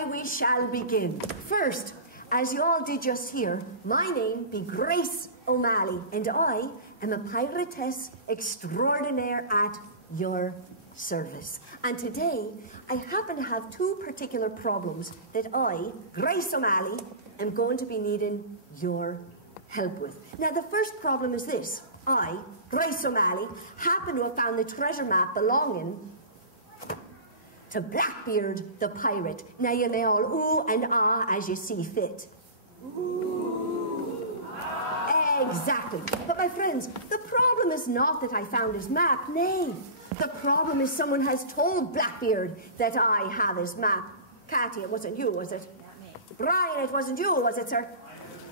We shall begin. First, as you all did just hear, my name be Grace O'Malley, and I am a piratess extraordinaire at your service. And today, I happen to have two particular problems that I, Grace O'Malley, am going to be needing your help with. Now, the first problem is this. I, Grace O'Malley, happen to have found the treasure map belonging to Blackbeard the pirate. Now, you may all ooh and ah as you see fit. Ooh. Exactly. But my friends, the problem is not that I found his map. Nay, the problem is someone has told Blackbeard that I have his map. Catty, it wasn't you, was it? Brian, it wasn't you, was it, sir?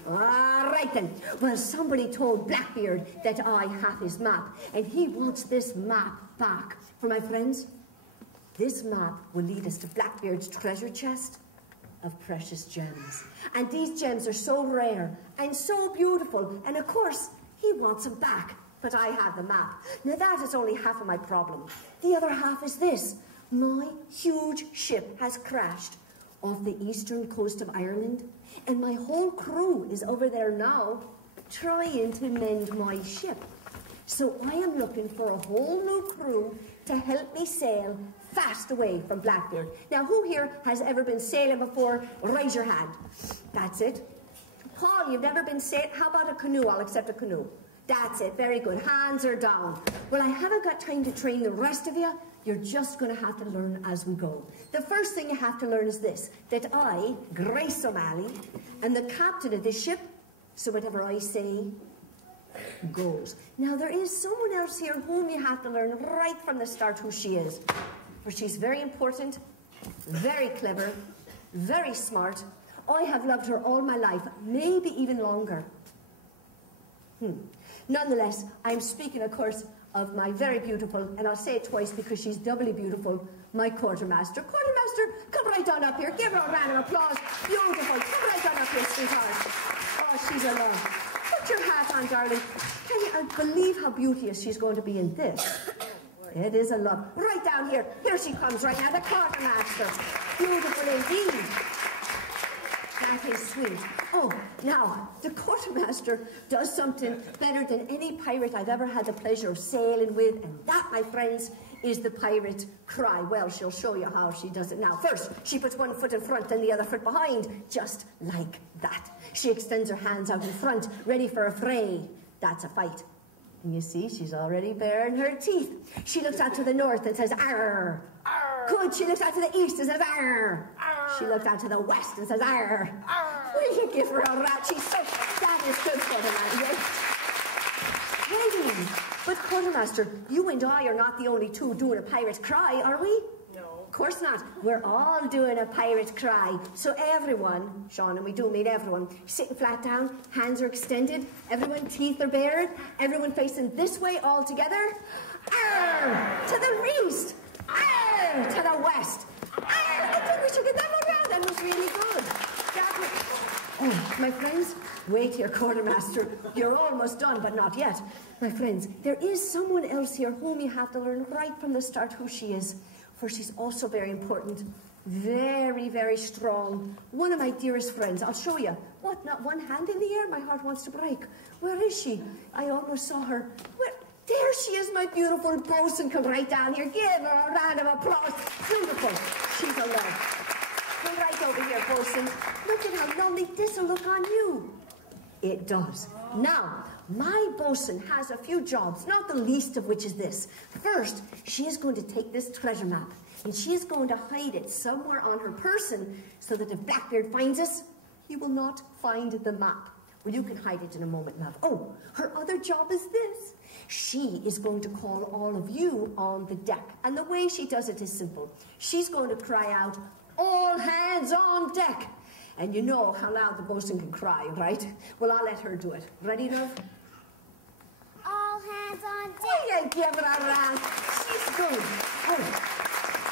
All right then. Well, somebody told Blackbeard that I have his map, and he wants this map back. For my friends, this map will lead us to Blackbeard's treasure chest of precious gems. And these gems are so rare and so beautiful, and of course, he wants them back. But I have the map. Now that is only half of my problem. The other half is this. My huge ship has crashed off the eastern coast of Ireland, and my whole crew is over there now trying to mend my ship. So I am looking for a whole new crew to help me sail fast away from Blackbeard. Now, who here has ever been sailing before? Raise your hand. That's it. Paul, you've never been sailing? How about a canoe? I'll accept a canoe. That's it. Very good. Hands are down. Well, I haven't got time to train the rest of you. You're just going to have to learn as we go. The first thing you have to learn is this, that I, Grace O'Malley, am the captain of this ship, so whatever I say goes. Now, there is someone else here whom you have to learn right from the start who she is. For she's very important, very clever, very smart. I have loved her all my life, maybe even longer. Nonetheless, I'm speaking, of course, of my very beautiful, and I'll say it twice because she's doubly beautiful, my quartermaster. Quartermaster, come right on up here. Give her a round of applause. Beautiful. Come right on up here, sweetheart. Oh, she's a love. Put your hat on, darling. Can you believe how beauteous she's going to be in this? It is a love. Right down here. Here she comes right now, the quartermaster. Beautiful indeed. That is sweet. Oh, now, the quartermaster does something better than any pirate I've ever had the pleasure of sailing with, and that, my friends, is the pirate cry. Well, she'll show you how she does it now. First, she puts one foot in front and the other foot behind, just like that. She extends her hands out in front, ready for a fray. That's a fight. And you see, she's already baring her teeth. She looks out to the north and says, arr. Good. She looks out to the east and says, arr. She looks out to the west and says, arr. Will you give her a rat? She's so... That is good, Quartermaster. Hey, but Quartermaster, you and I are not the only two doing a pirate's cry, are we? No. Of course not. We're all doing a pirate's cry. So everyone, Sean, and we do mean everyone, sitting flat down, hands are extended, everyone teeth are bared, everyone facing this way all together. Arr! To the east. Arr! To the west. Arr! I think we should get that one round. That was really good. Oh, my friends, wait here, Quartermaster. You're almost done, but not yet. My friends, there is someone else here whom you have to learn right from the start who she is, for she's also very important, very, very strong. One of my dearest friends. I'll show you. What, not one hand in the air? My heart wants to break. Where is she? I almost saw her. Where? There she is, my beautiful bosun. Come right down here. Give her a round of applause. Beautiful. She's a love. Come right over here, bosun. Look at how lovely this'll look on you. It does. Now, my bosun has a few jobs, not the least of which is this. First, she is going to take this treasure map, and she is going to hide it somewhere on her person so that if Blackbeard finds us, he will not find the map. Well, you can hide it in a moment, love. Oh, her other job is this. She is going to call all of you on the deck, and the way she does it is simple. She's going to cry out, all hands on deck. And you know how loud the bosun can cry, right? Well, I'll let her do it. Ready, love? All hands on deck. Oh, yeah, give it a round. She's good. Oh.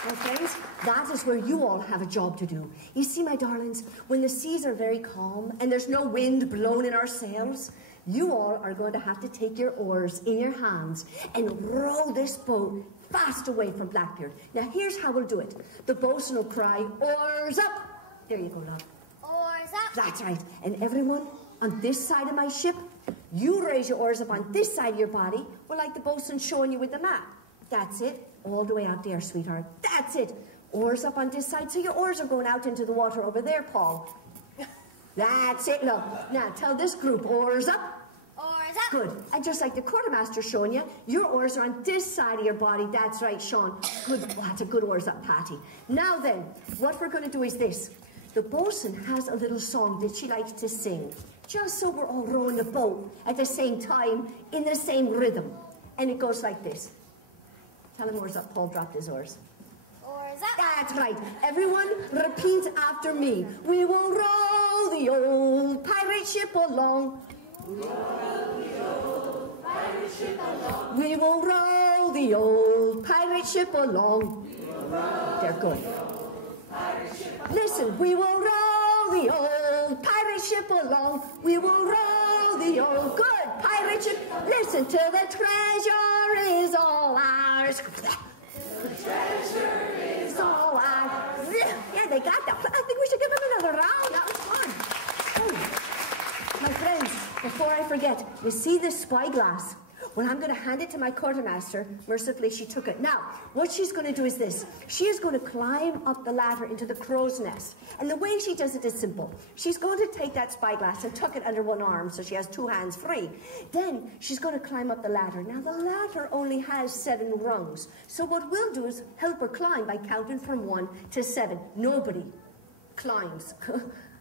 Well, friends, that is where you all have a job to do. You see, my darlings, when the seas are very calm and there's no wind blowing in our sails, you all are going to have to take your oars in your hands and row this boat fast away from Blackbeard. Now, here's how we'll do it. The bosun will cry, oars up, There you go, love. Oars up. That's right. And everyone on this side of my ship, you raise your oars up on this side of your body. Well, like the bosun showing you with the map. That's it. All the way out there, sweetheart. That's it. Oars up on this side. So your oars are going out into the water over there, Paul. That's it, love. Now, tell this group, oars up. Oars up. Good. And just like the quartermaster showing you, your oars are on this side of your body. That's right, Sean. Good. Oh, that's a good oars up, Patty. Now then, what we're going to do is this. The bosun has a little song that she likes to sing, just so we're all rowing the boat at the same time, in the same rhythm. And it goes like this. Tell him oars up. Paul dropped his oars. Oars up. That's right. Everyone, repeat after me. We will row the old pirate ship along. We will row the old pirate ship along. We will row the old pirate ship along. They're good. Listen, we will row the old pirate ship along. We will row the old good pirate ship. Listen, till the treasure is all ours. The treasure is all ours. Yeah, they got that. I think we should give them another round. That was fun. Oh. My friends, before I forget, you see this spyglass? Well, I'm going to hand it to my quartermaster. Mercifully, she took it. Now, what she's going to do is this. She is going to climb up the ladder into the crow's nest. And the way she does it is simple. She's going to take that spyglass and tuck it under one arm so she has two hands free. Then she's going to climb up the ladder. Now, the ladder only has 7 rungs. So what we'll do is help her climb by counting from 1 to 7. Nobody climbs.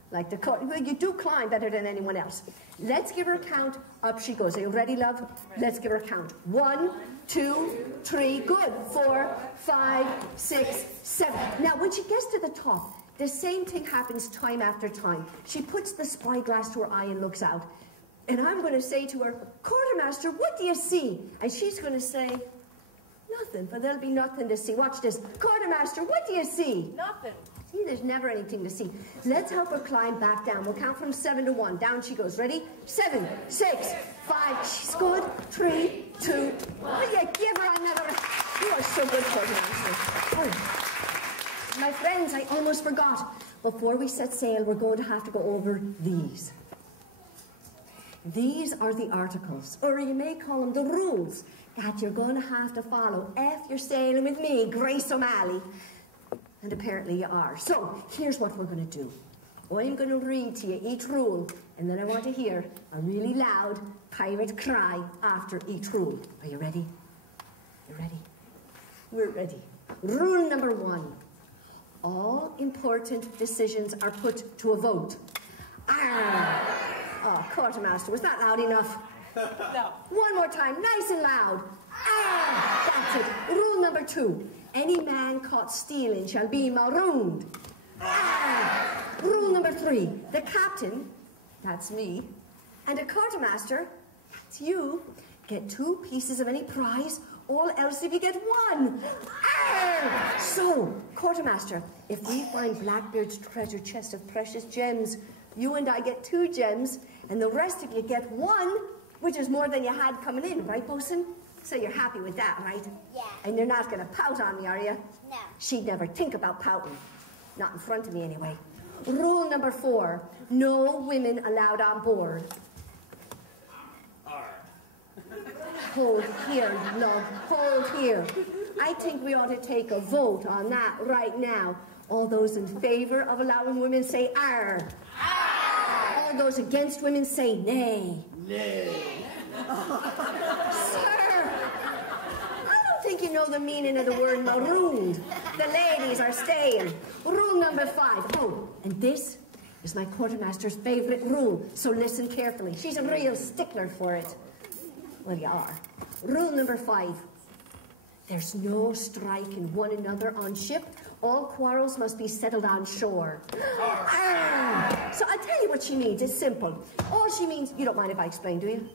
Like the well, you do climb better than anyone else. Let's give her a count. Up she goes. Are you ready, love? Let's give her a count. 1, 2, 3. Good. 4, 5, 6, 7. Now, when she gets to the top, the same thing happens time after time. She puts the spyglass to her eye and looks out. And I'm going to say to her, Quartermaster, what do you see? And she's going to say, nothing, but there'll be nothing to see. Watch this. Quartermaster, what do you see? Nothing. See, there's never anything to see. Let's help her climb back down. We'll count from 7 to 1. Down she goes. Ready? 7, 6, 5. She's good. 3, 2. Will you give her another? You are so good, Quartermaster. Oh. My friends, I almost forgot. Before we set sail, we're going to have to go over these. These are the articles, or you may call them the rules, that you're going to have to follow if you're sailing with me, Grace O'Malley. And apparently you are. So, here's what we're going to do. I'm going to read to you each rule, and then I want to hear a really loud pirate cry after each rule. Are you ready? You ready? We're ready. Rule number 1. All important decisions are put to a vote. Arr! Oh, Quartermaster, was that loud enough? No. One more time, nice and loud. Arr! That's it. Rule number 2. Any man caught stealing shall be marooned. Ah! Rule number 3. The captain, that's me, and a quartermaster, that's you, get 2 pieces of any prize, all else if you get 1. Ah! So, quartermaster, if we find Blackbeard's treasure chest of precious gems, you and I get 2 gems, and the rest of you get 1, which is more than you had coming in, right, bosun? So you're happy with that, right? Yeah. And you're not going to pout on me, are you? No. She'd never think about pouting. Not in front of me, anyway. Rule number 4. No women allowed on board. Hold here, love. Hold here. I think we ought to take a vote on that right now. All those in favor of allowing women say arr. Arr. All those against women say nay. Nay. Sir, I don't think you know the meaning of the word marooned. The ladies are staying. Rule number 5. Oh, and this is my quartermaster's favorite rule, so listen carefully. She's a real stickler for it. Well, you are. Rule number 5. There's no striking one another on ship. All quarrels must be settled on shore. Ah! So I tell you what she means. It's simple. All she means, you don't mind if I explain, do you?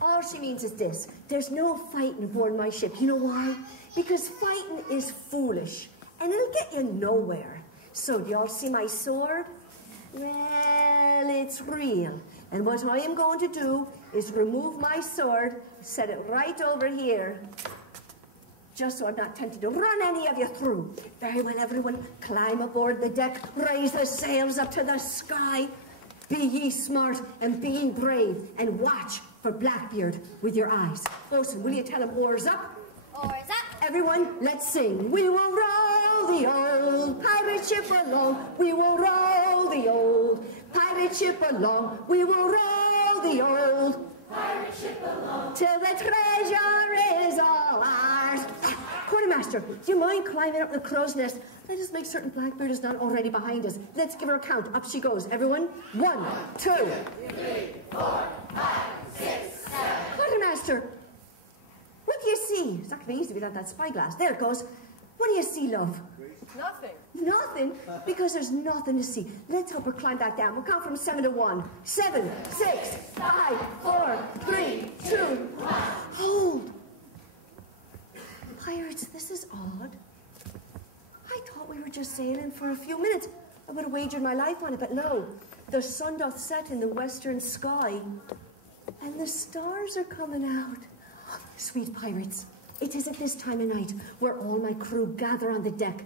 All she means is this. There's no fighting aboard my ship. You know why? Because fighting is foolish, and it'll get you nowhere. So, do you all see my sword? Well, it's real. And what I am going to do is remove my sword, set it right over here. just so I'm not tempted to run any of you through. Very well, everyone, climb aboard the deck, raise the sails up to the sky. Be ye smart and be ye brave, and watch for Blackbeard with your eyes. Bosun, will you tell him oars up? Oars up. Everyone, let's sing. We will roll the old pirate ship along. We will roll the old pirate ship along. We will roll the old pirate ship along till the treasure is all ours. Quartermaster, do you mind climbing up the crow's nest? Let us make certain Blackbeard is not already behind us. Let's give her a count. Up she goes. Everyone, 1, 2, 3, 4, 5, 6, 7. Quartermaster, what do you see? It's not going to be easy without that spyglass. There it goes. What do you see, love? Nothing. Nothing? Because there's nothing to see. Let's help her climb back down. We'll count from 7 to 1. 7, 6, 5, 4, 3, 2, 1. Hold. Pirates, this is odd. I thought we were just sailing for a few minutes. I would have wagered my life on it, but no. The sun doth set in the western sky, and the stars are coming out. Sweet pirates, it is at this time of night where all my crew gather on the deck.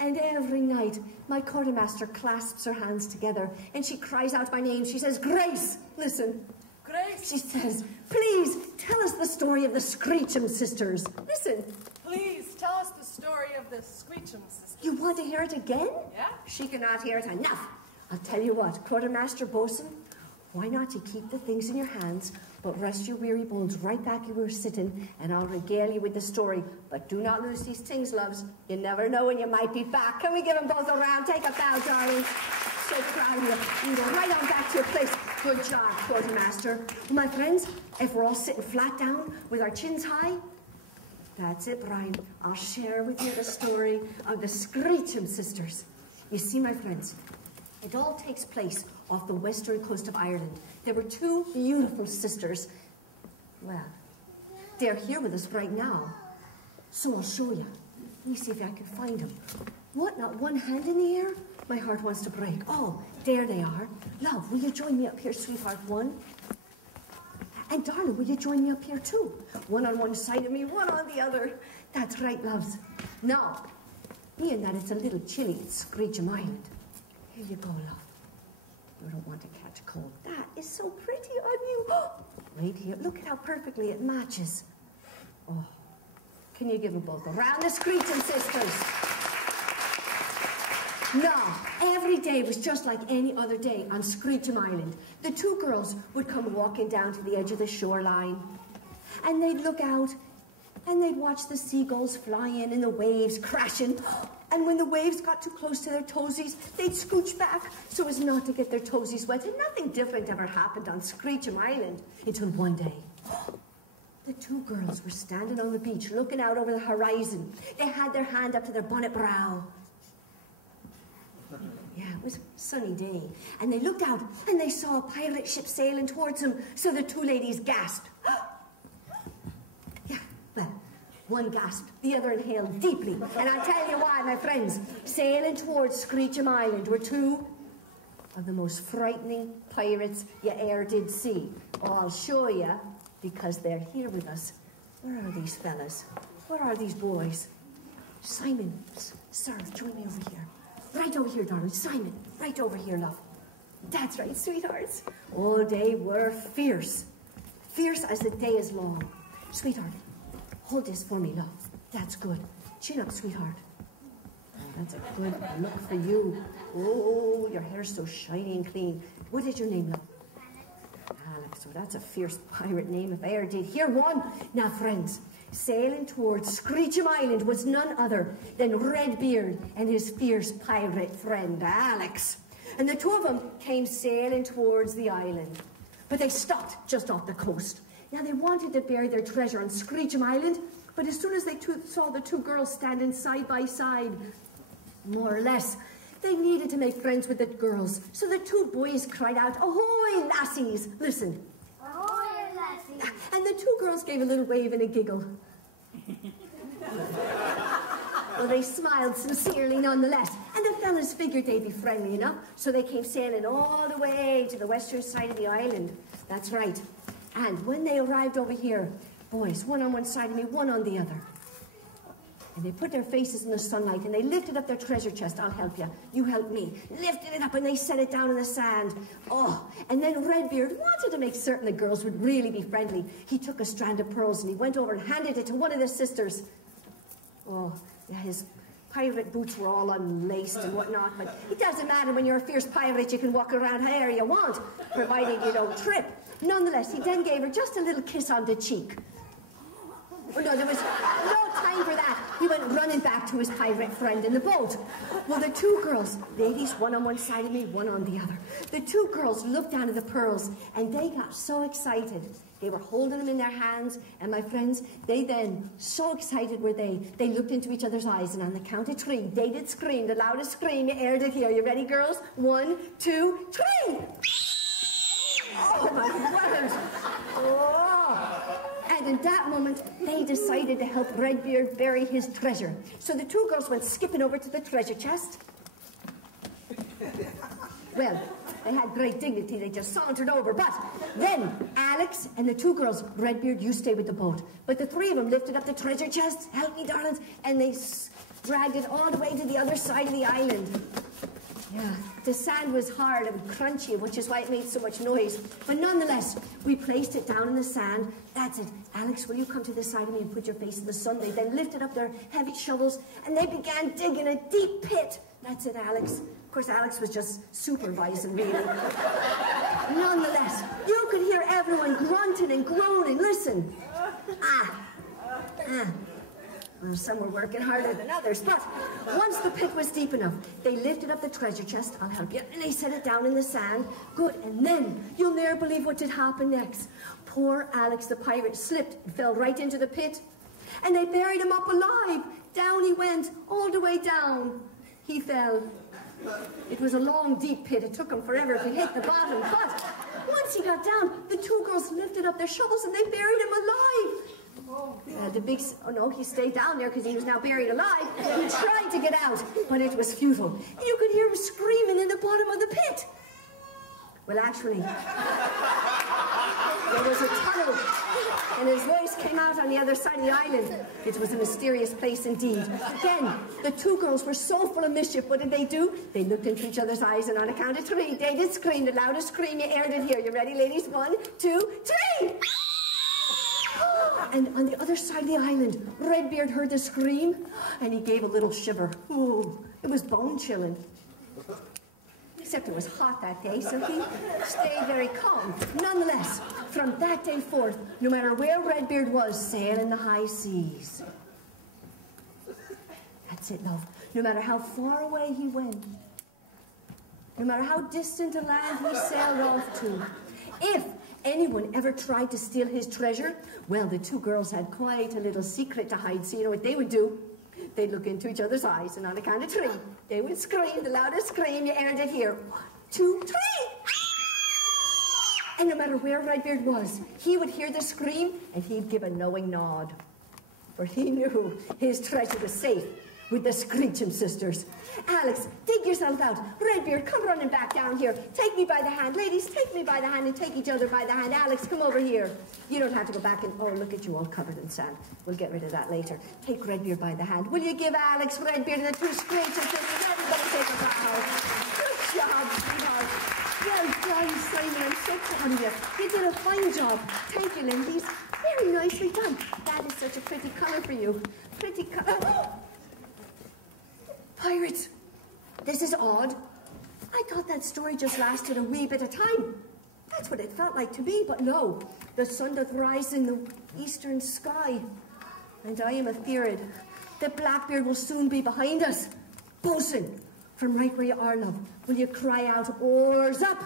And every night, my quartermaster clasps her hands together, and she cries out my name. She says, Grace, listen. Grace. She says, please tell us the story of the Screechum sisters. Listen. Please tell us the story of the Screechum sisters. You want to hear it again? Yeah. She cannot hear it enough. I'll tell you what, Quartermaster Bosun, why not you keep the things in your hands, but rest your weary bones right back you were sitting, and I'll regale you with the story. But do not lose these things, loves. You never know when you might be back. Can we give them both a round? Take a bow, darling. So proud of you. You go right on back to your place. Good job, Quartermaster. Well, my friends, if we're all sitting flat down with our chins high, that's it, Brian. I'll share with you the story of the Screechum sisters. You see, my friends, it all takes place off the western coast of Ireland. There were two beautiful sisters. Well, they're here with us right now. So I'll show you. Let me see if I can find them. What, not one hand in the air? My heart wants to break. Oh, there they are. Love, will you join me up here, sweetheart? One. And darling, will you join me up here too? One on one side of me, one on the other. That's right, loves. Now, being that it's a little chilly at Screechum Island, here you go, love. You don't want to catch cold. That is so pretty on you. Right here. Look at how perfectly it matches. Oh, can you give them both a round of Screechum sisters? Now, every day was just like any other day on Screechum Island. The two girls would come walking down to the edge of the shoreline, and they'd look out, and they'd watch the seagulls flying and the waves crashing. And when the waves got too close to their toesies, they'd scooch back so as not to get their toesies wet. And nothing different ever happened on Screechum Island until one day. The two girls were standing on the beach looking out over the horizon. They had their hand up to their bonnet brow. Yeah, it was a sunny day. And they looked out and they saw a pirate ship sailing towards them. So the two ladies gasped. Yeah, well, one gasped, the other inhaled deeply. And I'll tell you why, my friends. Sailing towards Screechum Island were two of the most frightening pirates you e'er did see. Oh, I'll show you, because they're here with us. Where are these fellas? Where are these boys? Simon, sir, join me over here. Right over here, darling. Simon, right over here, love. That's right, sweethearts. Oh, they were fierce. Fierce as the day is long. Sweetheart, hold this for me, love. That's good. Chin up, sweetheart. Oh, that's a good look for you. Oh, your hair's so shiny and clean. What is your name, love? Alex. So that's a fierce pirate name if I ever did hear one. Now, friends, sailing towards Screechum Island was none other than Redbeard and his fierce pirate friend, Alex. And the two of them came sailing towards the island. But they stopped just off the coast. Now, they wanted to bury their treasure on Screechum Island, but as soon as they saw the two girls standing side by side, more or less, they needed to make friends with the girls. So the two boys cried out, "Ahoy, lassies!" Listen. Ahoy, lassies! And the two girls gave a little wave and a giggle. Well, they smiled sincerely nonetheless. And the fellas figured they'd be friendly enough, so they came sailing all the way to the western side of the island. That's right. And when they arrived over here, boys, one on one side of me, one on the other. And they put their faces in the sunlight and they lifted up their treasure chest. I'll help you. You help me. Lifted it up and they set it down in the sand. Oh, and then Redbeard wanted to make certain the girls would really be friendly. He took a strand of pearls and he went over and handed it to one of the sisters. Oh, yeah, his pirate boots were all unlaced and whatnot, but it doesn't matter when you're a fierce pirate. You can walk around however you want, provided you don't trip. Nonetheless, he then gave her just a little kiss on the cheek. Oh, no, there was no time for that. He went running back to his pirate friend in the boat. Well, the two girls, ladies, one on one side of me, one on the other. The two girls looked down at the pearls, and they got so excited. They were holding them in their hands, and my friends, they then, so excited were they looked into each other's eyes, and on the count of 3, they did scream, the loudest scream you ever did hear. You ready, girls? 1, 2, 3! Oh, my brothers! Oh! And in that moment, they decided to help Redbeard bury his treasure. So the two girls went skipping over to the treasure chest. Well, they had great dignity. They just sauntered over. But then Alex and the two girls, Redbeard, you stay with the boat. But the 3 of them lifted up the treasure chest, help me, darlings, and they dragged it all the way to the other side of the island. Yeah, the sand was hard and crunchy, which is why it made so much noise. But nonetheless, we placed it down in the sand. That's it. Alex, will you come to this side of me and put your face in the sun? They then lifted up their heavy shovels, and they began digging a deep pit. That's it, Alex. Of course, Alex was just supervising, really. Nonetheless, you could hear everyone grunting and groaning. Listen. Well, some were working harder than others, but once the pit was deep enough, they lifted up the treasure chest, I'll help you, and they set it down in the sand. Good, and then, you'll never believe what did happen next. Poor Alex the pirate slipped and fell right into the pit, and they buried him up alive. Down he went, all the way down. He fell. It was a long, deep pit. It took him forever to hit the bottom, but once he got down, the two girls lifted up their shovels and they buried him alive. Oh no, he stayed down there because he was now buried alive. He tried to get out, but it was futile. You could hear him screaming in the bottom of the pit. Well, actually, there was a tunnel, and his voice came out on the other side of the island. It was a mysterious place indeed. Again, the two girls were so full of mischief. What did they do? They looked into each other's eyes, and on a count of 3, they did scream, the loudest scream you ever did hear. You ready, ladies? 1, 2, 3! And on the other side of the island, Redbeard heard the scream, and he gave a little shiver. Ooh, it was bone-chilling. Except it was hot that day, so he stayed very calm. Nonetheless, from that day forth, no matter where Redbeard was, sailing the high seas. That's it, love. No matter how far away he went, no matter how distant a land he sailed off to, if anyone ever tried to steal his treasure, well, the two girls had quite a little secret to hide. So you know what they would do? They'd look into each other's eyes, and on a count of 3, they would scream, the loudest scream you ever did hear. 1, 2, 3! And no matter where Redbeard was, he would hear the scream, and he'd give a knowing nod. For he knew his treasure was safe with the Screechum sisters. Alex, dig yourself out. Redbeard, come running back down here. Take me by the hand. Ladies, take me by the hand and take each other by the hand. Alex, come over here. You don't have to go back and... Oh, look at you all covered in sand. We'll get rid of that later. Take Redbeard by the hand. Will you give Alex, Redbeard, and the 2 Screechum sisters? Everybody take a bow. Good job, sweetheart. Well done, Simon. I'm so proud of you. You did a fine job. Thank you, ladies. Very nicely done. That is such a pretty colour for you. Pretty colour. Pirates, this is odd. I thought that story just lasted a wee bit of time. That's what it felt like to me, but no. The sun doth rise in the eastern sky, and I am afeared that Blackbeard will soon be behind us. Bosun, from right where you are, love, will you cry out, oars up?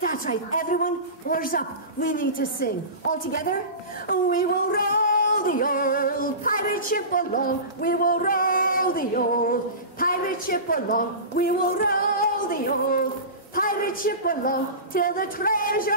That's right, everyone, oars up. We need to sing. All together? We will roll the old pirate ship along. We will roll the old pirate ship along. We will roll the old pirate ship along till the treasure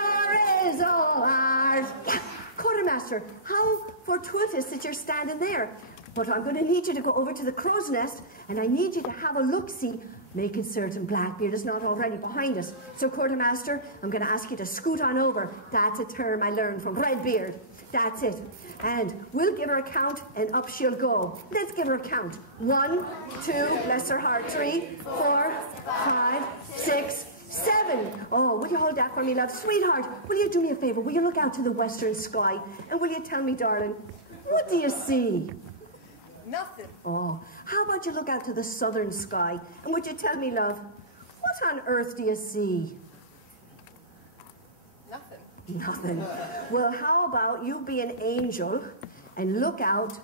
is all ours. Yeah. Quartermaster, how fortuitous that you're standing there. But I'm going to need you to go over to the crow's nest, and I need you to have a look-see making certain Blackbeard is not already behind us. So, Quartermaster, I'm going to ask you to scoot on over. That's a term I learned from Redbeard. That's it. And we'll give her a count, and up she'll go. Let's give her a count. 1, 2, bless her heart, 3, 4, 5, 6, 7. Oh, will you hold that for me, love? Sweetheart, will you do me a favour? Will you look out to the western sky? And will you tell me, darling, what do you see? Nothing. Oh, how about you look out to the southern sky? And would you tell me, love, what on earth do you see? Nothing. Nothing. Well, how about you be an angel and look out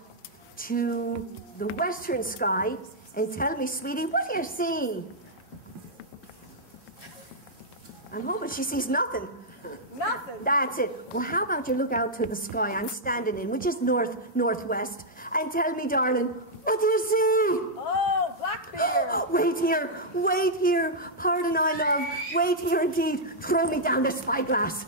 to the western sky and tell me, sweetie, what do you see? I'm hoping she sees nothing. Nothing. That's it. Well, how about you look out to the sky I'm standing in, which is northwest, and tell me, darling, what do you see? Oh, Blackbeard. Wait here. Pardon, I love. Wait here indeed. Throw me down the spyglass.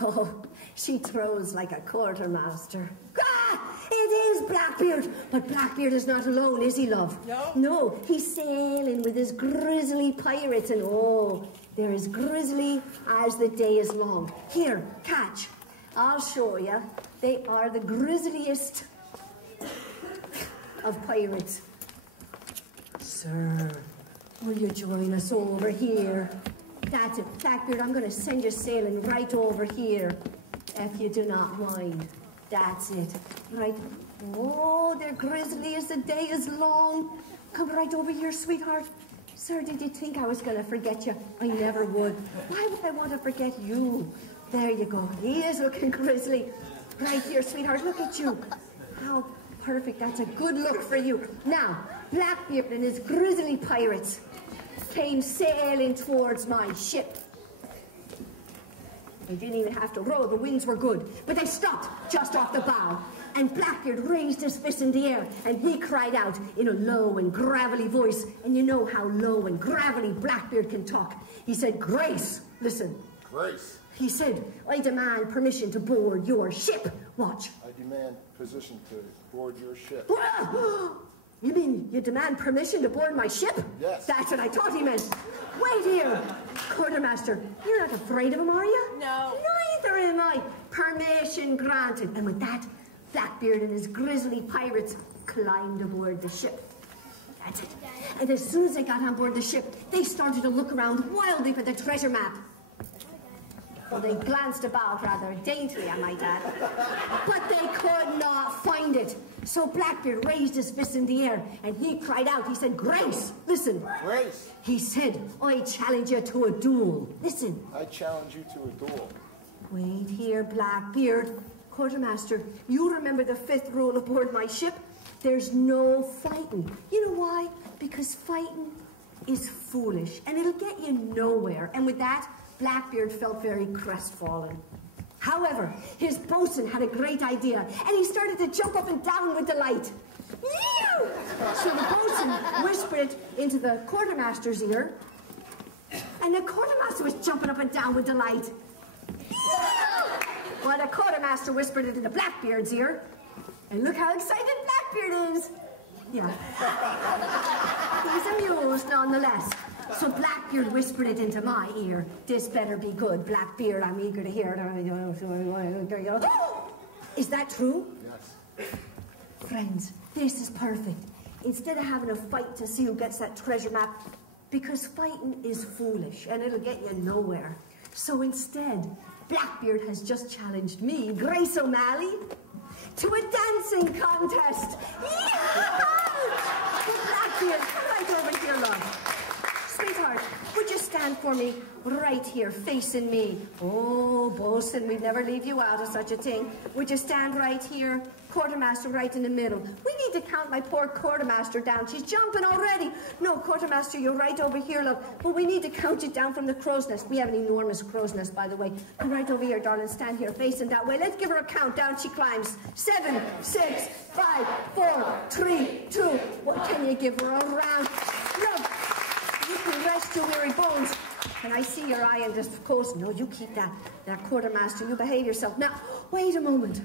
Oh, she throws like a quartermaster. Ah, it is Blackbeard. But Blackbeard is not alone, is he, love? No. No, he's sailing with his grizzly pirates, and oh, they're as grizzly as the day is long. Here, catch. I'll show you. They are the grisliest of pirates. Sir, will you join us over here? That's it. Blackbeard, I'm going to send you sailing right over here, if you do not mind. That's it. Right. Oh, they're grisly as the day is long. Come right over here, sweetheart. Sir, did you think I was going to forget you? I never would. Why would I want to forget you? There you go. He is looking grisly. Right here, sweetheart. Look at you. How perfect. That's a good look for you. Now, Blackbeard and his grisly pirates came sailing towards my ship. They didn't even have to row. The winds were good. But they stopped just off the bow. And Blackbeard raised his fist in the air, and he cried out in a low and gravelly voice. And you know how low and gravelly Blackbeard can talk. He said, Grace, listen. Grace. He said, I demand permission to board your ship. Watch. I demand permission to board your ship. You mean you demand permission to board my ship? Yes. That's what I thought he meant. Wait here. Quartermaster, you're not afraid of him, are you? No. Neither am I. Permission granted. And with that, Blackbeard and his grisly pirates climbed aboard the ship. That's it. And as soon as they got on board the ship, they started to look around wildly for the treasure map. Well, they glanced about rather daintily, I might add. But they could not find it. So Blackbeard raised his fist in the air, and he cried out. He said, Grace, listen. Grace. He said, I challenge you to a duel. Listen. I challenge you to a duel. Wait here, Blackbeard. Quartermaster, you remember the 5th rule aboard my ship? There's no fighting. You know why? Because fighting is foolish, and it'll get you nowhere. And with that, Blackbeard felt very crestfallen. However, his bosun had a great idea, and he started to jump up and down with delight. Ew! So the bosun whispered it into the quartermaster's ear, and the quartermaster was jumping up and down with delight. Well, the quartermaster whispered it into Blackbeard's ear, and look how excited Blackbeard is. Yeah. He's amused nonetheless. So Blackbeard whispered it into my ear. This better be good, Blackbeard. I'm eager to hear it. Is that true? Yes. Friends, this is perfect. Instead of having a fight to see who gets that treasure map, because fighting is foolish and it'll get you nowhere. So instead, Blackbeard has just challenged me, Grace O'Malley, to a dancing contest. Yeah! Blackbeard, come right over here, love. Sweetheart, would you stand for me right here, facing me? Oh, bosun, we'd never leave you out of such a thing. Would you stand right here? Quartermaster right in the middle. We need to count my poor quartermaster down. She's jumping already. No, quartermaster, you're right over here, love. But we need to count you down from the crow's nest. We have an enormous crow's nest, by the way. Come right over here, darling. Stand here, facing that way. Let's give her a count. Down she climbs. 7, 6, 5, 4, 3, 2. What can you give her a round? Love. You can rest your weary bones. And I see your eye in this coast. No, you keep that quartermaster. You behave yourself. Now, wait a moment.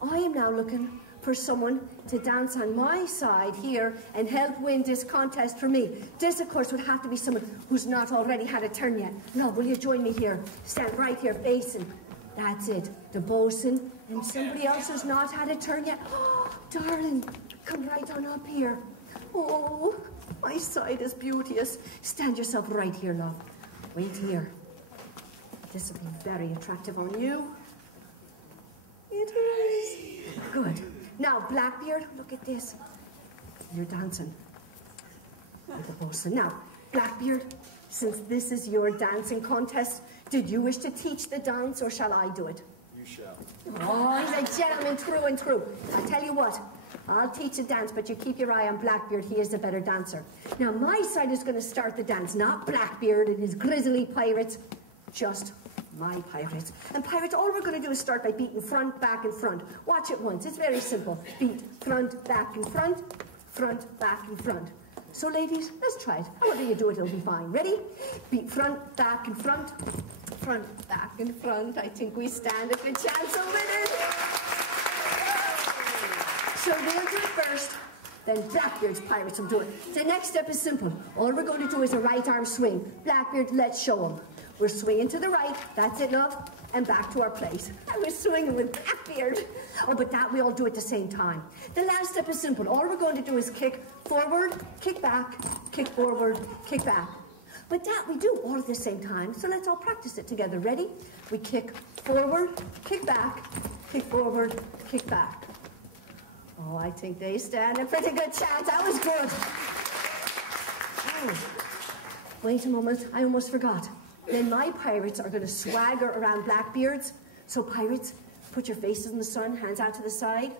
I am now looking for someone to dance on my side here and help win this contest for me. This, of course, would have to be someone who's not already had a turn yet. Now, will you join me here? Stand right here facing. That's it. The bosun and somebody else who's not had a turn yet. Oh, darling, come right on up here. Oh, my side is beauteous. Stand yourself right here, love. Wait here. This will be very attractive on you. It is. Good. Now, Blackbeard, look at this. You're dancing with the bosun. Now, Blackbeard, since this is your dancing contest, did you wish to teach the dance or shall I do it? You shall. Oh, he's a gentleman through and through. I'll tell you what, I'll teach the dance, but you keep your eye on Blackbeard. He is the better dancer. Now, my side is going to start the dance, not Blackbeard and his grizzly pirates, just my pirates. And pirates, all we're going to do is start by beating front, back, and front. Watch it once. It's very simple. Beat front, back, and front, back, and front. So, ladies, let's try it. However you do it, it'll be fine. Ready? Beat front, back, and front, back, and front. I think we stand a good chance of winning. So they'll do it first, then Blackbeard's pirates will do it. The next step is simple. All we're going to do is a right arm swing. Blackbeard, let's show him. We're swinging to the right, that's it, love, and back to our place. I was swinging with Blackbeard. Oh, but that we all do at the same time. The last step is simple. All we're going to do is kick forward, kick back, kick forward, kick back. But that we do all at the same time, so let's all practice it together. Ready? We kick forward, kick back, kick forward, kick back. Oh, I think they stand a pretty good chance. That was good. Oh, wait a moment, I almost forgot. Then my pirates are going to swagger around Blackbeard's. So pirates, put your faces in the sun, hands out to the side.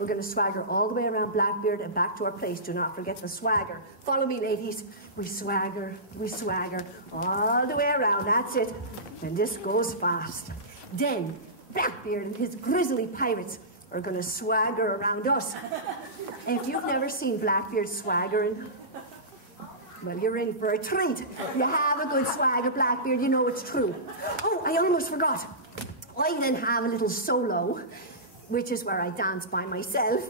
We're going to swagger all the way around Blackbeard and back to our place. Do not forget the swagger. Follow me, ladies. We swagger, all the way around. That's it. And this goes fast. Then Blackbeard and his grizzly pirates are going to swagger around us. And if you've never seen Blackbeard swaggering, well, you're in for a treat. You have a good swagger, Blackbeard, you know it's true. Oh, I almost forgot. I then have a little solo, which is where I dance by myself.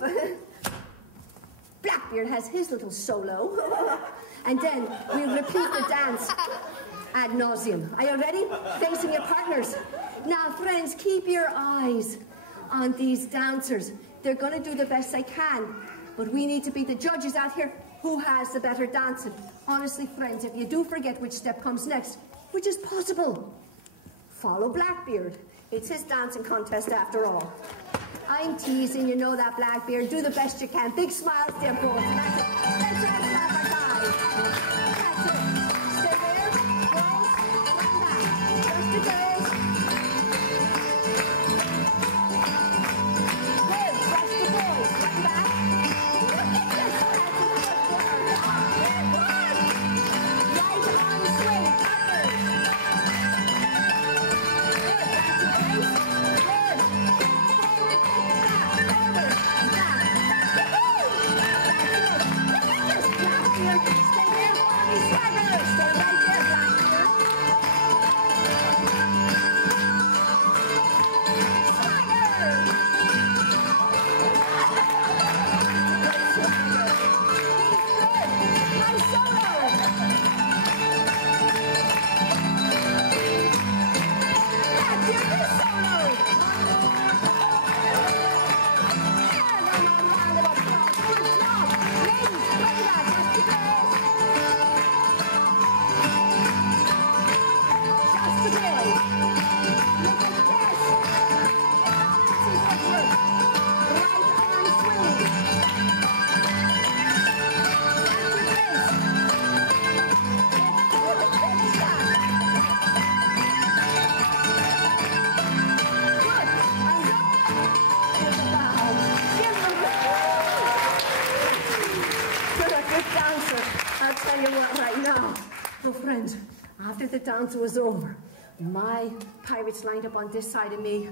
Blackbeard has his little solo. And then we repeat the dance ad nauseum. Are you ready? Facing your partners. Now, friends, keep your eyes on these dancers. They're going to do the best they can, but we need to be the judges out here. Who has the better dancing? Honestly, friends, if you do forget which step comes next, which is possible, follow Blackbeard. It's his dancing contest after all. I'm teasing, you know that, Blackbeard. Do the best you can. Big smiles, dear boys. That's it. Let's all clap our guys. That's it. Stay there. Girls, come back. Just the girls. Good. Just the boys. Come back. Look at this. Right arm swing. Upward. Good. Back to base. Good. Forward, back, forward, back. Woohoo! That's it. Look at this, Blackbeard. Stay there, follow me, swagger. Stay right there, Blackbeard. Swagger. Good swagger. He's good. Nice solo. Blackbeard, good solo. And a round of applause. Good job. Ladies, play that. Just the girls. Just the girls. Look at this. This is what works. Right arm swing. Back to base. Let's finish that. Good. And up. There's a bow. Give him a You're a good dancer. I'll tell you what right now. So friends, after the dance was over, my pirates lined up on this side of me.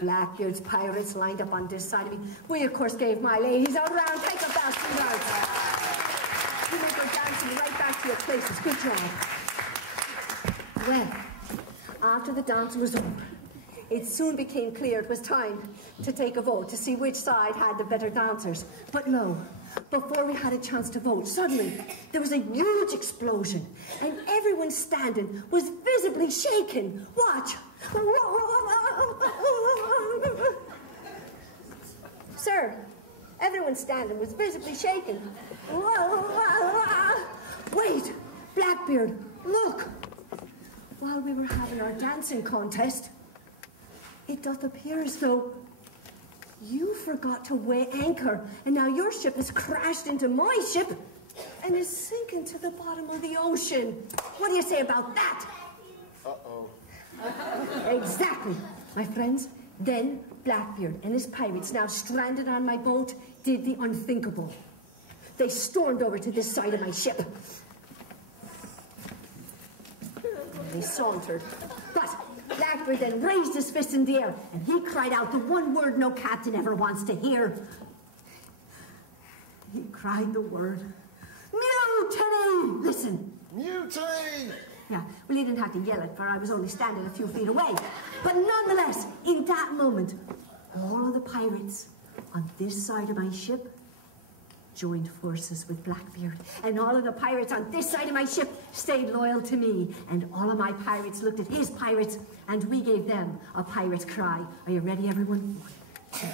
Blackbeard's pirates lined up on this side of me. We, of course, gave my ladies a round. Take a bow, sweethearts. You may go dancing right back to your places. Good job. Well, after the dance was over, It soon became clear it was time to take a vote to see which side had the better dancers. But lo, before we had a chance to vote, suddenly there was a huge explosion, and everyone standing was visibly shaken. Watch. Sir, everyone standing was visibly shaken. Wait, Blackbeard, look. While we were having our dancing contest, it doth appear as though you forgot to weigh anchor, and now your ship has crashed into my ship and is sinking to the bottom of the ocean. What do you say about that? Uh-oh. Exactly, my friends. Then Blackbeard and his pirates, now stranded on my boat, did the unthinkable. They stormed over to this side of my ship. They sauntered. But Blackbeard then raised his fist in the air, and he cried out the one word no captain ever wants to hear. He cried the word, mutiny! Listen. Mutiny! Yeah, well, he didn't have to yell it, for I was only standing a few feet away. But nonetheless, in that moment, all of the pirates on this side of my ship joined forces with Blackbeard. And all of the pirates on this side of my ship stayed loyal to me. And all of my pirates looked at his pirates, and we gave them a pirate's cry. Are you ready, everyone? 1, 2,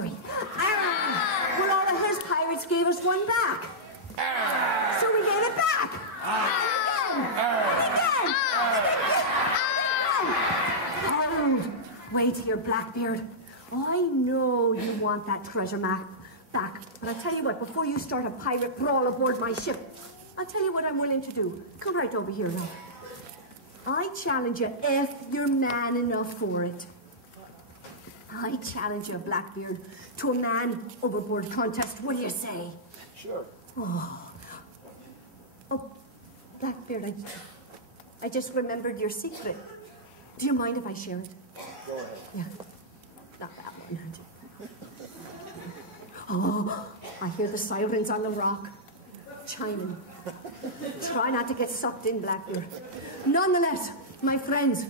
3. Ah! Well, all of his pirates gave us one back. Ah! So we gave it back. Ah! Wait here, Blackbeard. I know you want that treasure map back, but I'll tell you what, before you start a pirate brawl aboard my ship, I'll tell you what I'm willing to do. Come right over here now. I challenge you, if you're man enough for it. I challenge you, Blackbeard, to a man overboard contest. What do you say? Sure. Oh, Blackbeard, I just remembered your secret. Do you mind if I share it? Go ahead. Yeah. Not that one. Oh, I hear the sirens on the rock chiming. Try not to get sucked in, Blackbeard. Nonetheless, my friends,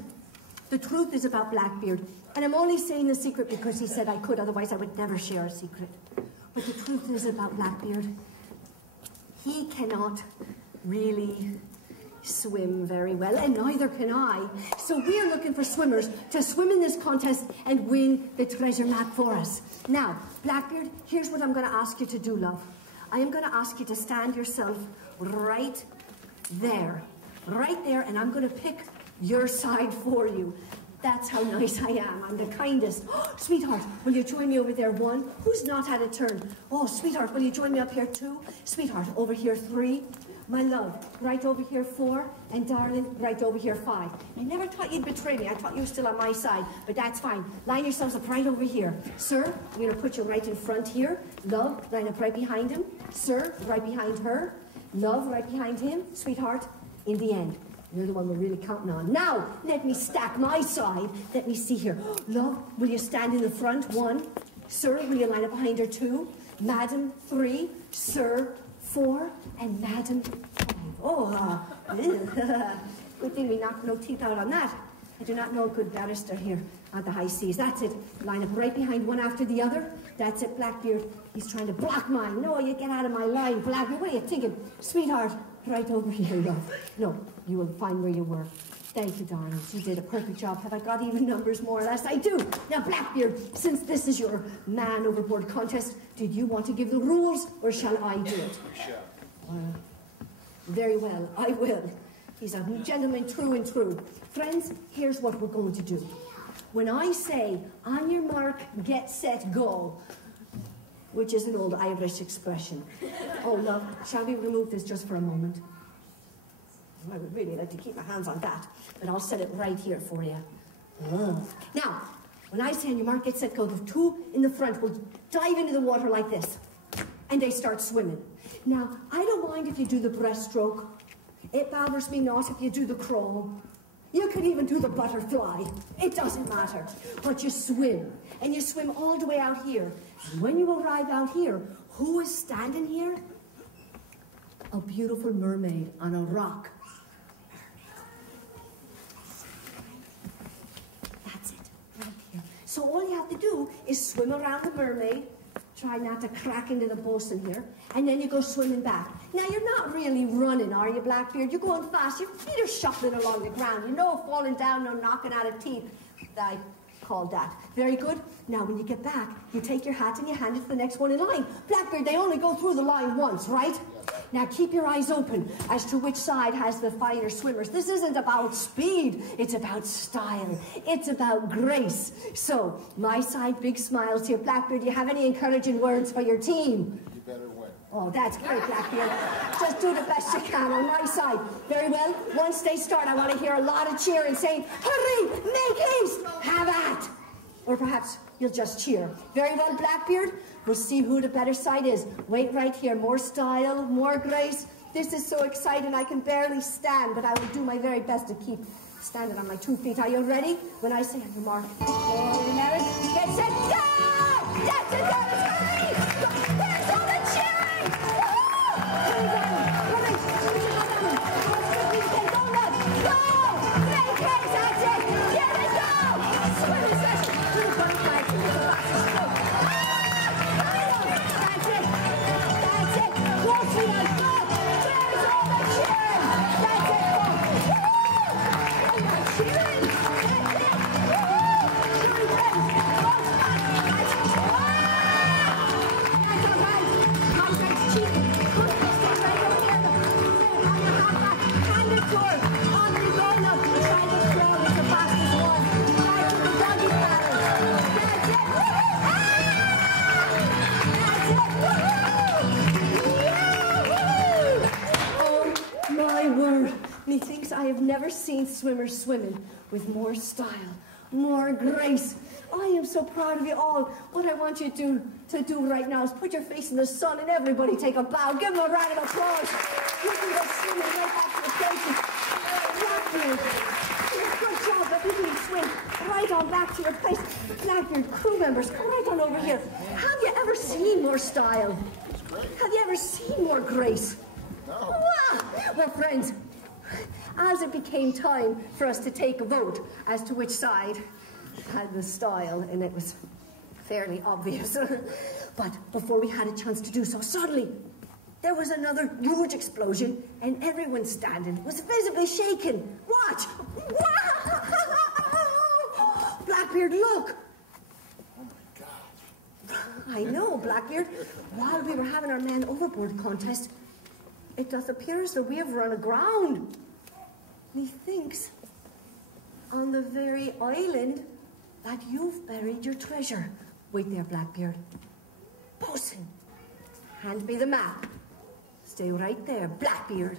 the truth is about Blackbeard, and I'm only saying the secret because he said I could, otherwise I would never share a secret. But the truth is about Blackbeard, he cannot really swim very well, and neither can I. So we're looking for swimmers to swim in this contest and win the treasure map for us. Now, Blackbeard, here's what I'm going to ask you to do, love. I am going to ask you to stand yourself right there, and I'm going to pick your side for you. That's how nice I am. I'm the kindest. Oh, sweetheart, will you join me over there? 1. Who's not had a turn? Oh, sweetheart, will you join me up here? 2. Sweetheart, over here 3. My love, right over here 4, and darling, right over here 5. I never thought you'd betray me. I thought you were still on my side, but that's fine. Line yourselves up right over here. Sir, I'm going to put you right in front here. Love, line up right behind him. Sir, right behind her. Love, right behind him. Sweetheart, in the end. You're the one we're really counting on. Now, let me stack my side. Let me see here. Love, will you stand in the front? 1. Sir, will you line up behind her? 2. Madam, 3. Sir, 4, and Madam 5. Oh, good thing we knocked no teeth out on that. I do not know a good barrister here on the high seas. That's it. Line up right behind one after the other. That's it, Blackbeard. He's trying to block mine. No, you get out of my line, Blackbeard. What are you thinking? Sweetheart, right over here, love. No, you will find where you were. Thank you, darling. You did a perfect job. Have I got even numbers, more or less? I do. Now, Blackbeard, since this is your man overboard contest, did you want to give the rules, or shall I do it? Sure. Very well, I will. He's a gentleman true and true. Friends, here's what we're going to do. When I say, on your mark, get set, go, which is an old Irish expression. Oh, love, shall we remove this just for a moment? I would really like to keep my hands on that, but I'll set it right here for you. Now, when I say on your mark, get set, go, the 2 in the front will dive into the water like this, and they start swimming. Now, I don't mind if you do the breaststroke. It bothers me not if you do the crawl. You could even do the butterfly. It doesn't matter. But you swim, and you swim all the way out here. And when you arrive out here, who is standing here? A beautiful mermaid on a rock. That's it, right So all you have to do is swim around the mermaid, try not to crack into the bosun here, and then you go swimming back. Now, you're not really running, are you, Blackbeard? You're going fast. Your feet are shuffling along the ground. You know, falling down, no knocking out of teeth. I called that. Very good. Now, when you get back, you take your hat and you hand it to the next one in line. Blackbeard, they only go through the line once, right? Now, keep your eyes open as to which side has the finer swimmers. This isn't about speed. It's about style. It's about grace. So, my side, big smiles here. Blackbeard, do you have any encouraging words for your team? You better win. Oh, that's great, Blackbeard. Just do the best you can on my side. Very well. Once they start, I want to hear a lot of cheering saying, hurry, make haste, have at. Or perhaps you'll just cheer. Very well, Blackbeard. We'll see who the better side is. Wait right here. More style, more grace. This is so exciting I can barely stand, but I will do my very best to keep standing on my 2 feet. Are you ready? When I say on your mark, get set, go! That's it, that is hurry! There's all the cheering! Go! Make haste, that's it! Here we go! Swimming session! To the butterfly, to the fastest stroke. That's it! That's it! Go, sweetheart, go! There's all the cheering! That's it, go! And the cheering! That's it! Woo-hoo! Methinks I have never seen swimmers swimming with more style, more grace. I am so proud of you all. What I want you to do right now is put your face in the sun and everybody take a bow. Give them a round of applause. You can go swimming right back to the places. Blackbeard, good job, but you can swim right on back to your place. Blackbeard, crew members, come right on over here. Have you ever seen more style? Have you ever seen more grace? No. Wow. Well, friends, as it became time for us to take a vote as to which side had the style, and it was fairly obvious. But before we had a chance to do so, suddenly there was another huge explosion, and everyone standing was visibly shaken. Watch! Wow! Blackbeard, look! Oh my God. I know, Blackbeard. While we were having our man overboard contest, it doth appear as though we have run aground. Methinks on the very island that you've buried your treasure. Wait there, Blackbeard. Bosun, hand me the map. Stay right there, Blackbeard.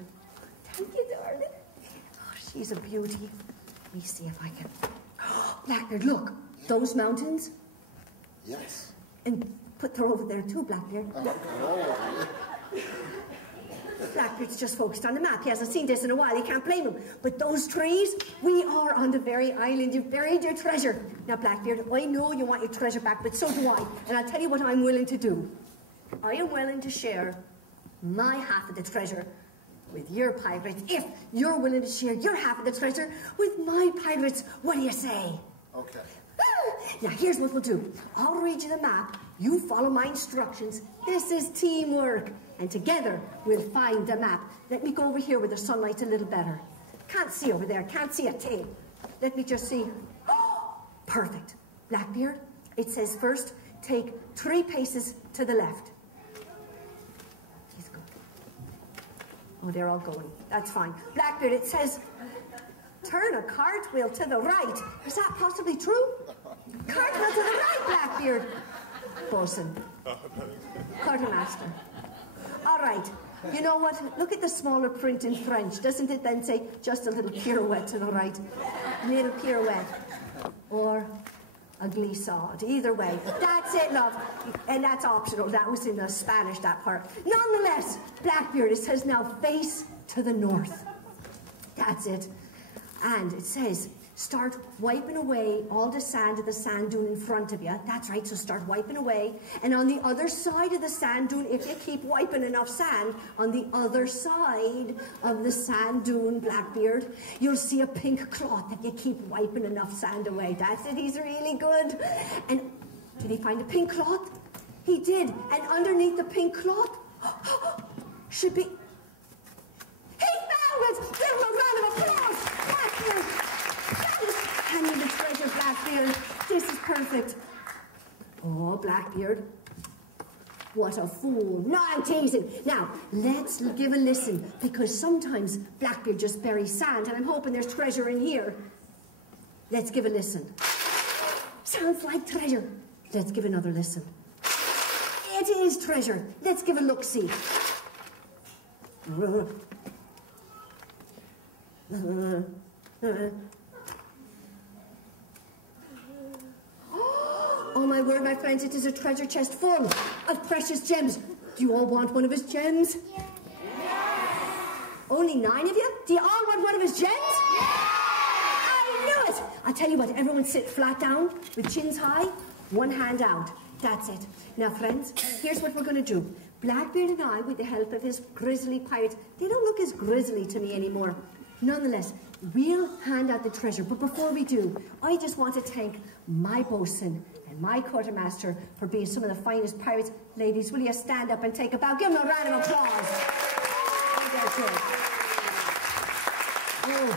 Thank you, darling. Oh, she's a beauty. Let me see if I can. Blackbeard, look. Those mountains. Yes. And put her over there too, Blackbeard. Oh. Blackbeard's just focused on the map. He hasn't seen this in a while. He can't blame him. But those trees, we are on the very island. You've buried your treasure. Now, Blackbeard, I know you want your treasure back, but so do I. And I'll tell you what I'm willing to do. I am willing to share my half of the treasure with your pirates if you're willing to share your half of the treasure with my pirates. What do you say? Okay. Now, here's what we'll do. I'll read you the map. You follow my instructions. This is teamwork. And together, we'll find the map. Let me go over here where the sunlight's a little better. Can't see over there. Can't see a thing. Let me just see. Oh, perfect. Blackbeard, it says first, take 3 paces to the left. He's good. Oh, they're all going. That's fine. Blackbeard, it says, turn a cartwheel to the right. Is that possibly true? Cartwheel to the right, Blackbeard. Bosun. Quartermaster. All right. You know what? Look at the smaller print in French. Doesn't it then say just a little pirouette to the right? Little pirouette. Or a glissade. Either way. That's it, love. And that's optional. That was in the Spanish, that part. Nonetheless, Blackbeard, it says now face to the north. That's it. And it says, start wiping away all the sand of the sand dune in front of you. That's right, so start wiping away. And on the other side of the sand dune, if you keep wiping enough sand, on the other side of the sand dune, Blackbeard, you'll see a pink cloth that you keep wiping enough sand away. That's it, he's really good. And did he find a pink cloth? He did. And underneath the pink cloth should be... He found it! Give him a round of applause! Blackbeard! That is handing the treasure, Blackbeard. This is perfect. Oh, Blackbeard. What a fool. No, I'm teasing. Now, let's give a listen, because sometimes Blackbeard just buries sand, and I'm hoping there's treasure in here. Let's give a listen. Sounds like treasure. Let's give another listen. It is treasure. Let's give a look-see. Oh my word, my friends, it is a treasure chest full of precious gems. Do you all want one of his gems? Yeah. Only 9 of you? Do you all want one of his gems? I knew it! I'll tell you what, everyone sit flat down with chins high, one hand out. That's it. Now, friends, here's what we're going to do. Blackbeard and I, with the help of his grizzly pirates, they don't look as grizzly to me anymore. Nonetheless, we'll hand out the treasure. But before we do, I just want to thank my bosun and my quartermaster for being some of the finest pirates. Ladies, will you stand up and take a bow? Give them a round of applause. Oh,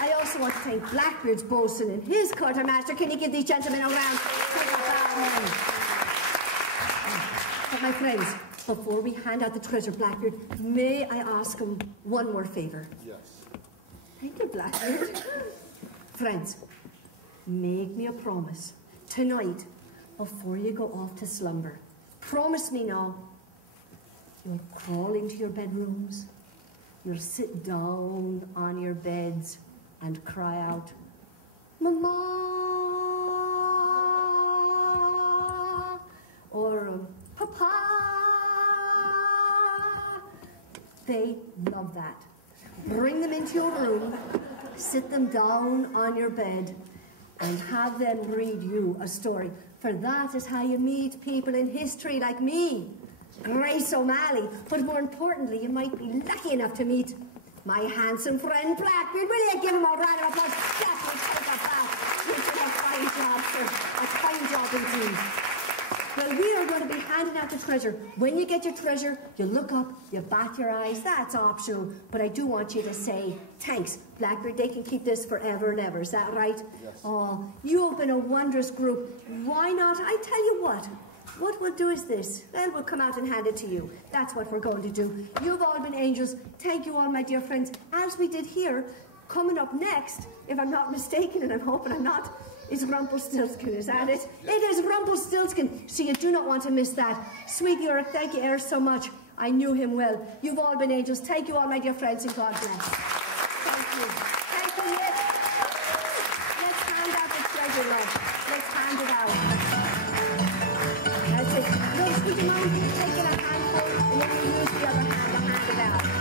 I also want to thank Blackbeard's bosun and his quartermaster. Can you give these gentlemen a round? Take a bow. But my friends, before we hand out the treasure, Blackbeard, may I ask him one more favour? Yes. Thank you, Blackbeard. Friends, make me a promise. Tonight, before you go off to slumber, promise me now, you'll crawl into your bedrooms, you'll sit down on your beds and cry out, Mama! Or, Papa! They love that. Bring them into your room, sit them down on your bed, and have them read you a story. For that is how you meet people in history like me, Grace O'Malley. But more importantly, you might be lucky enough to meet my handsome friend Blackbeard. Will you give him a round of applause? Blackbeard, take a bow. You did a fine job, sir. A fine job indeed. Well, we are going to be handing out the treasure. When you get your treasure, you look up, you bat your eyes. That's optional. But I do want you to say, thanks, Blackbeard. They can keep this forever and ever. Is that right? Yes. Oh, you've been a wondrous group. Why not? I tell you what. What we'll do is this. Then we'll come out and hand it to you. That's what we're going to do. You've all been angels. Thank you all, my dear friends. As we did here, coming up next, if I'm not mistaken, and I'm hoping I'm not, is Rumpelstiltskin, is that it? It is Rumpelstiltskin, so you do not want to miss that. Sweet Yorick, thank you ever so much. I knew him well. You've all been angels. Thank you all, my dear friends, and God bless. Thank you. Thank you, Nick. Let's hand out the treasure, love. Let's hand it out. That's it. Rose, would you mind taking a handful, and then you use the other hand to hand it out?